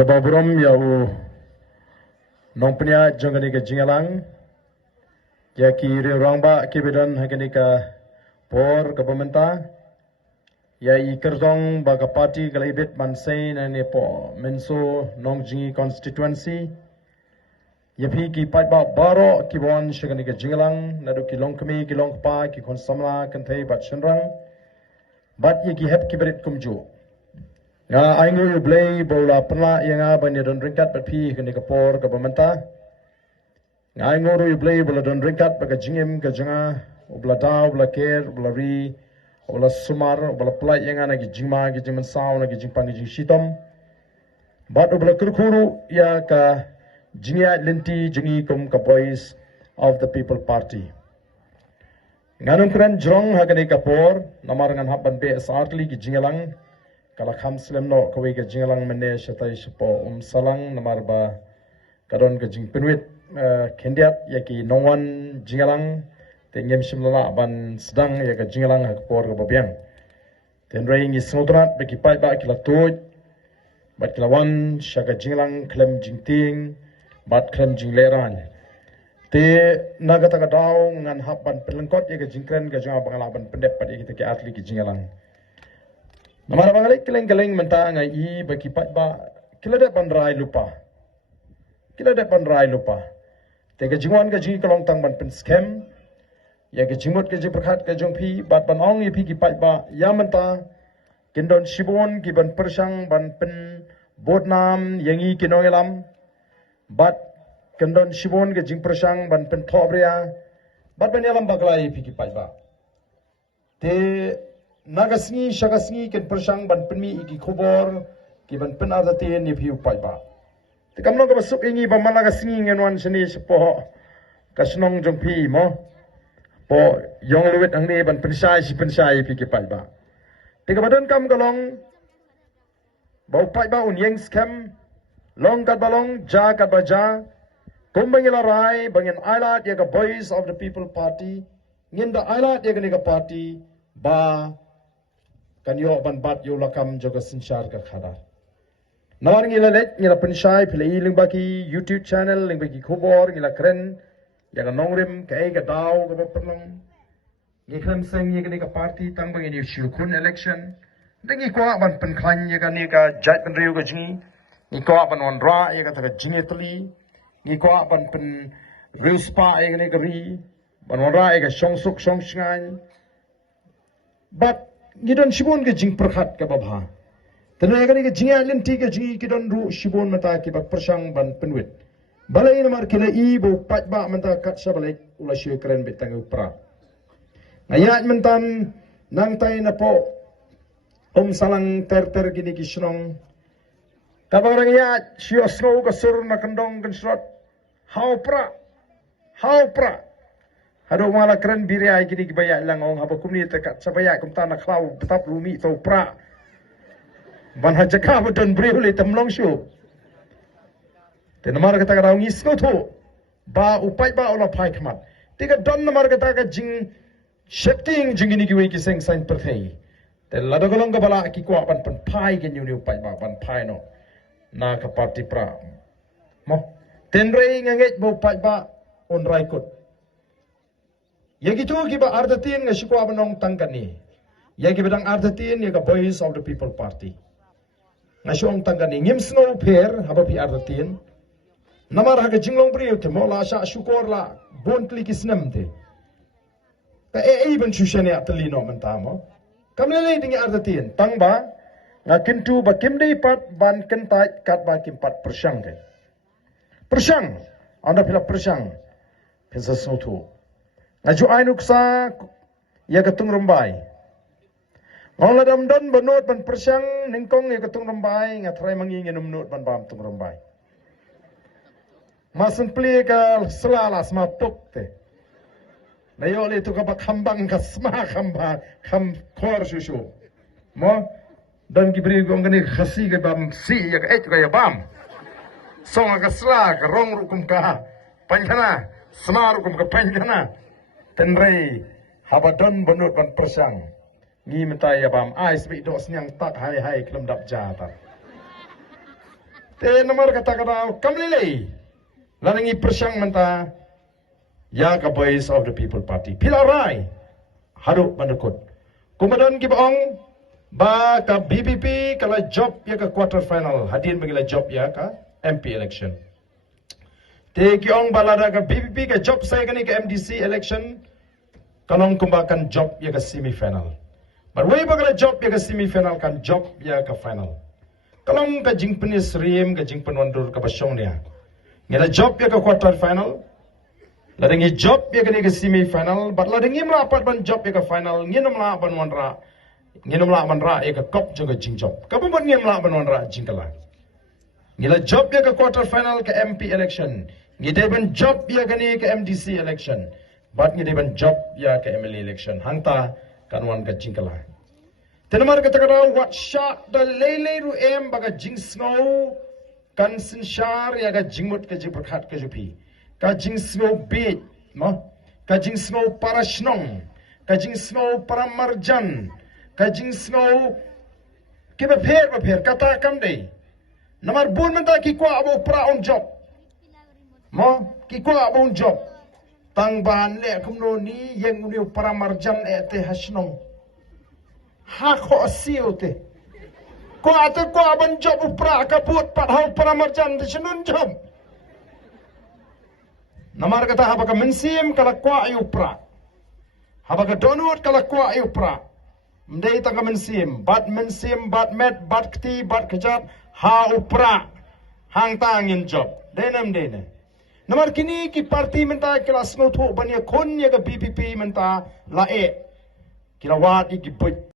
Baburam yau nong penya jangani ke jingalang ya ki rangba kibedan hakani ka por ka pementa ya I kerjong baga parti kalibet mansai na ne po menso nong jingi constituency ya phi ki pat ba baro ki bon shagani ke jingalang nadu ki long kami ki long pa ki kon samla kan thai bat shenrang bat ye ki hep kiberet kumju nga aingo yu blay bola pala yanga bani don ringkat bat phi kani ka por ka pementa nga aingo yu blay bola don ringkat baga jingem ka janga obla da obla ker obla ri obla sumar obla plai yanga na ki jingma ki jingman saw na ki jingpan ki jing shitom bat obla kurkuru ya ka jingya linti jingi kum ka boys of the people party nganun kran jrong hagani ka por namar ngan haban be sartli ki jingalang kala kham slam no kawi ka jingalang mene shatai shapo salang namar ba karon ka jing penwit kendiat yaki nongwan jingalang tengem shimlala ban sedang ya ka jingalang ha por ka babiang ten raing is snodrat be ki pai ba ki la toj bat klawan shaka jingalang klem jingting bat klem jingleran te nagata ka daw ngan haban pelengkot ya ka jingkren ka janga bangalaban pendep pat ya kita ki atli ki jingalang namara bangalik keleng-keleng mentang ai bagi pat ba kila de bandrai lupa te ka jingwan ka jingi kolong tang ban pen scam ya ka jingmot ka jing prakhat ka jong phi bat ban ong ye phi ki pat ba ya menta kindon shibon ki ban persang ban pen bodnam yangi kinongelam bat kindon shibon ka jing persang ban pen thobria bat ban yalam baklai phi ki pat ba te nagasngi shagasngi ken persang ban penmi iki khobor ki ban pen adate ni phiu pai ba te kamno ka basuk ingi ba malagasngi ngenwan sini sepo kasnong jong phi mo po yong luwet ang ni ban pensai phi ki pai ba te ka badan kam kalong bau pai ba un yeng scam long kat balong ja kat ba ja kumbangila rai bangin ailat ya ka boys of the people party nginda ailat ya ka party ba kan yo ban bat yo lakam joga sinchar ka khada nawar ngila let ngila penshai philei lingbaki YouTube channel lingbaki khobor ngila kren ya ka nongrim ka e ka daw ka bapalong ngikram seng ye ka party tang bang ni shu kun election dengi ko ban pen khan ye ka ni ka jat ban riu ka jingi ni ko ban on ra ye ka ta jingi tli ni ko ban pen riu spa ye ka ni ka ri ban on ra ye ka shong suk shong shngan but gidon shibon ke jing prakhat ka babha tena gani ke jinga linti ke jingi gidon ru shibon mata ki bak persang ban penwit balai namar kila I bo pat ba mata kat sabalai ula shio keren betang upra ayat mentan nang tai na po salang ter gini ki shrong kabarang ya shio snow ka sur na kandong kan srot how pra hado mala keren biria gini ki baya lang ong haba kumni tekat sabaya kum ta na klau betap rumi to pra ban hajaka bodon briuli tamlong shu te namar kata ka raungi sko tho ba upai ba ola phai khmat te ka don namar kata ka jing shifting jing ni ki we ki seng sain perthei te ladogolong ka bala ki ko ban pan phai ke nyu ni upai ba ban phai no na ka party pra mo tenrei nganget bo upai ba on raikut yagi tu kiba ardatin nga shikwa banong tangkani yagi bedang ardatin yaga boys of the people party nga shong tangkani ngim snow pair haba pi ardatin namar haga jinglong briyo te mola sha shukor la bon klik isnam te ka even shushane atli no mentamo kamlele dingi ardatin tangba nga kintu ba kimdei pat ban kentai kat ba kimpat persang ke persang anda pila persang pensa sotu ngaju ainuksa ya ketung rumbai ngong ladam don benot ban persang ningkong ya ketung rumbai ngatrai mangi ngenum not ban bam tung rumbai masen pli ka selala sma tok te nayo le tu ka ba khambang ka sma khamba kham khor shushu mo dan gibri gong ni khasi ke bam si ya ka ya bam song ka sla ka rong rukum ka panjana sma rukum ka panjana tenrei habadon benut ban persang ngi mentai ya bam ai sbi dos nyang tak hai klem dap jata Te nomor kata kamlilei. Larangi persyang menta ya ka Voice of the People Party. Pilarai haduk bandukut. Kemudian kibaong ba ka BBP kala job ya ka quarter final. Hadin bagila job ya ka MP election. Te kiong balada ka BBP ka job saya kani ka MDC election. Kalong kumbakan job ya ka semi final. Barway bagila job ya ka semi final kan job ya ka final. Kalong ka jing penis riem ka jing penwandur ka basyong niya. Ngila job ya ka quarter final. Ladengi job ya ka semi final. But ladengi merapat ban job ya ka final. Nginam la ban wanra. Nginam la ban ra ya ka kop juga jing job. Kapan ban nginam la ban wanra jing kala. Ngila job ya ka quarter final ka MP election. Ngidai ban job ya ka ni ka MDC election. But ngidai ban job ya ka MLA election. Hangta kanwan ka jing kala. Tenamar kata kata what shot the lele ru em baga jing snow kan sinshar ya ga jingmut ke jibrkat ke jupi ka jing snow beat mo ka jing snow para shnong ka jing snow para marjan ka jing snow ke ba pher kata kam dei namar bun menta ki kwa abo pra on job mo ki kwa abo on job tang ban le kumno ni yeng ni para marjan te hashnong Hako siute. Ko ate ko aban job upra kaput pat hau para marjan de senun job. Namar kata haba ka mensim kala kwa ayupra. Haba ka donut kala kwa ayupra. Mdei ta ka mensim bat met bat kti bat kejat ha upra. Hang tangin job. Denam dene. Namar kini ki parti menta kala snotho bania kon ya ka BBP menta lae. Kila wat iki